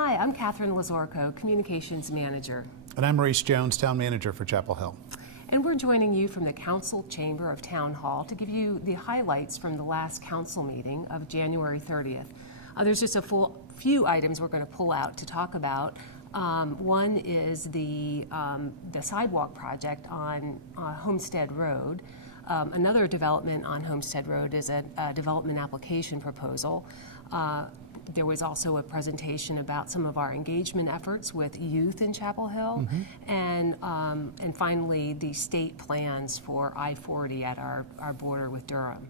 Hi, I'm Catherine Lazorco, Communications Manager. And I'm Maurice Jones, Town Manager for Chapel Hill. And we're joining you from the Council Chamber of Town Hall to give you the highlights from the last council meeting of January 30th. There's just a few items we're going to pull out to talk about. One is the sidewalk project on Homestead Road. Another development on Homestead Road is a development application proposal. There was also a presentation about some of our engagement efforts with youth in Chapel Hill, and finally the state plans for I40 at our border with Durham.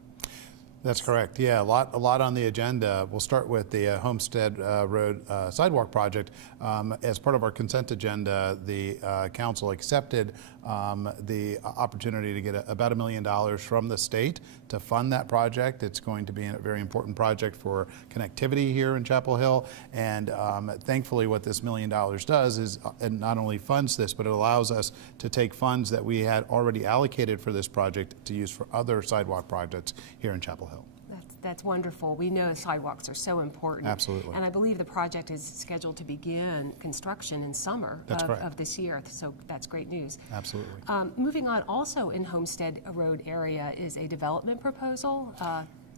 That's correct. Yeah, a lot on the agenda. We'll start with the Homestead Road sidewalk project. As part of our consent agenda, the council accepted the opportunity to get about $1 million from the state to fund that project. It's going to be a very important project for connectivity here in Chapel Hill, and thankfully what this $1 million does is it not only funds this, but it allows us to take funds that we had already allocated for this project to use for other sidewalk projects here in Chapel Hill. That's wonderful. We know sidewalks are so important. Absolutely. And I believe the project is scheduled to begin construction in summer of this year, so that's great news. Absolutely. Moving on, also in Homestead Road area is a development proposal.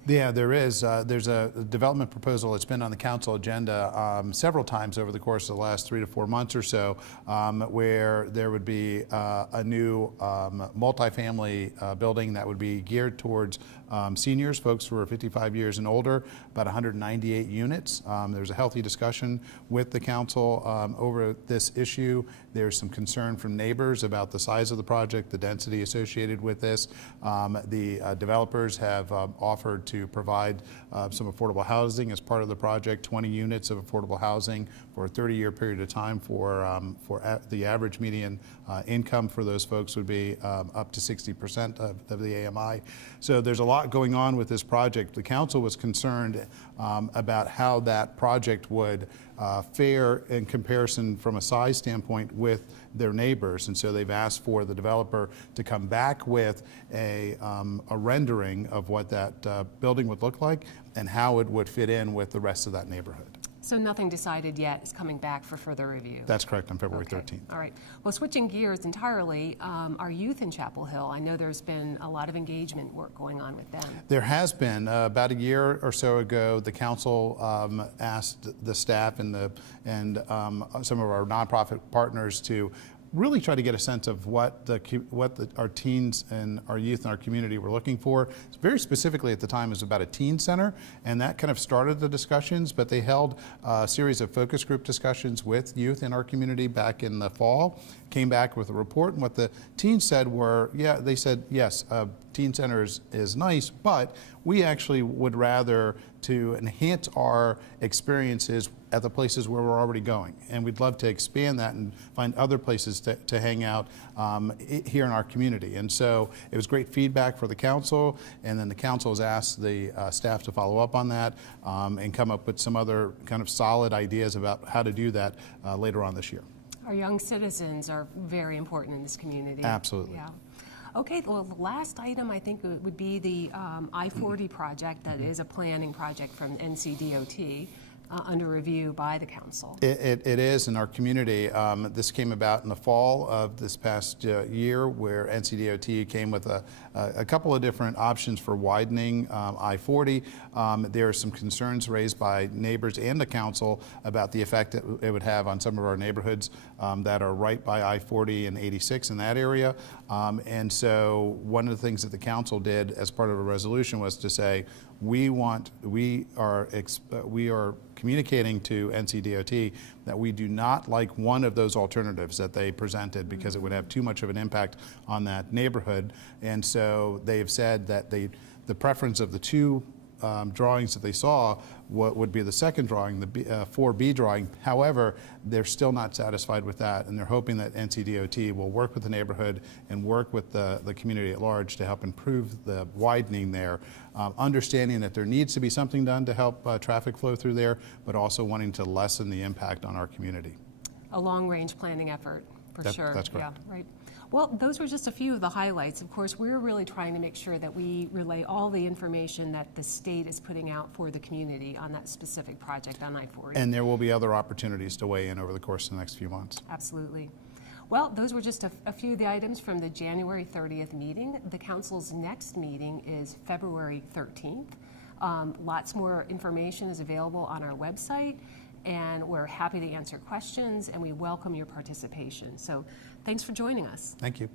Yeah, there is. There's a development proposal that's been on the council agenda several times over the course of the last 3 to 4 months or so, where there would be a new multifamily building that would be geared towards seniors, folks who are 55 years and older, about 198 units. There's a healthy discussion with the council over this issue. There's some concern from neighbors about the size of the project, the density associated with this. The developers have offered to provide some affordable housing as part of the project, 20 units of affordable housing for a 30-year period of time for the average median income for those folks would be up to 60% of the AMI. So there's a lot going on with this project. The council was concerned about how that project would fare in comparison from a size standpoint with their neighbors, and so they've asked for the developer to come back with a rendering of what that building would look like and how it would fit in with the rest of that neighborhood. So nothing decided yet, is coming back for further review? That's correct, on February 13th. All right. Well, switching gears entirely, our youth in Chapel Hill, I know there's been a lot of engagement work going on with them. There has been. About a year or so ago, the council asked the staff and some of our nonprofit partners to really try to get a sense of what our teens and our youth in our community were looking for. Very specifically at the time, it was about a teen center, and that kind of started the discussions, but they held a series of focus group discussions with youth in our community back in the fall, came back with a report, and what the teens said were, they said, yes, teen center is nice, but we actually would rather to enhance our experiences at the places where we're already going. And we'd love to expand that and find other places to hang out here in our community. And so it was great feedback for the council, and then the council has asked the staff to follow up on that and come up with some other kind of solid ideas about how to do that later on this year. Our young citizens are very important in this community. Absolutely. Yeah. Okay, well, the last item I think would be the I40 project. That is a planning project from NCDOT. Under review by the council. It is in our community. This came about in the fall of this past year, where NCDOT came with a couple of different options for widening I40. There are some concerns raised by neighbors and the council about the effect that it would have on some of our neighborhoods that are right by I40 and 86 in that area. And so one of the things that the council did as part of a resolution was to say, we are communicating to NCDOT that we do not like one of those alternatives that they presented because it would have too much of an impact on that neighborhood. And so they have said that the preference of the two drawings that they saw what would be the second drawing, the 4B drawing. However, they're still not satisfied with that, and they're hoping that NCDOT will work with the neighborhood and work with the community at large to help improve the widening there, understanding that there needs to be something done to help traffic flow through there, but also wanting to lessen the impact on our community. A long-range planning effort, for sure. That's correct. Yeah, right. Well, those were just a few of the highlights. Of course, we're really trying to make sure that we relay all the information that the state is putting out for the community on that specific project on I-40. And there will be other opportunities to weigh in over the course of the next few months. Absolutely. Well, those were just a few of the items from the January 30th meeting. The council's next meeting is February 13th. Lots more information is available on our website, and we're happy to answer questions, and we welcome your participation. So thanks for joining us. Thank you.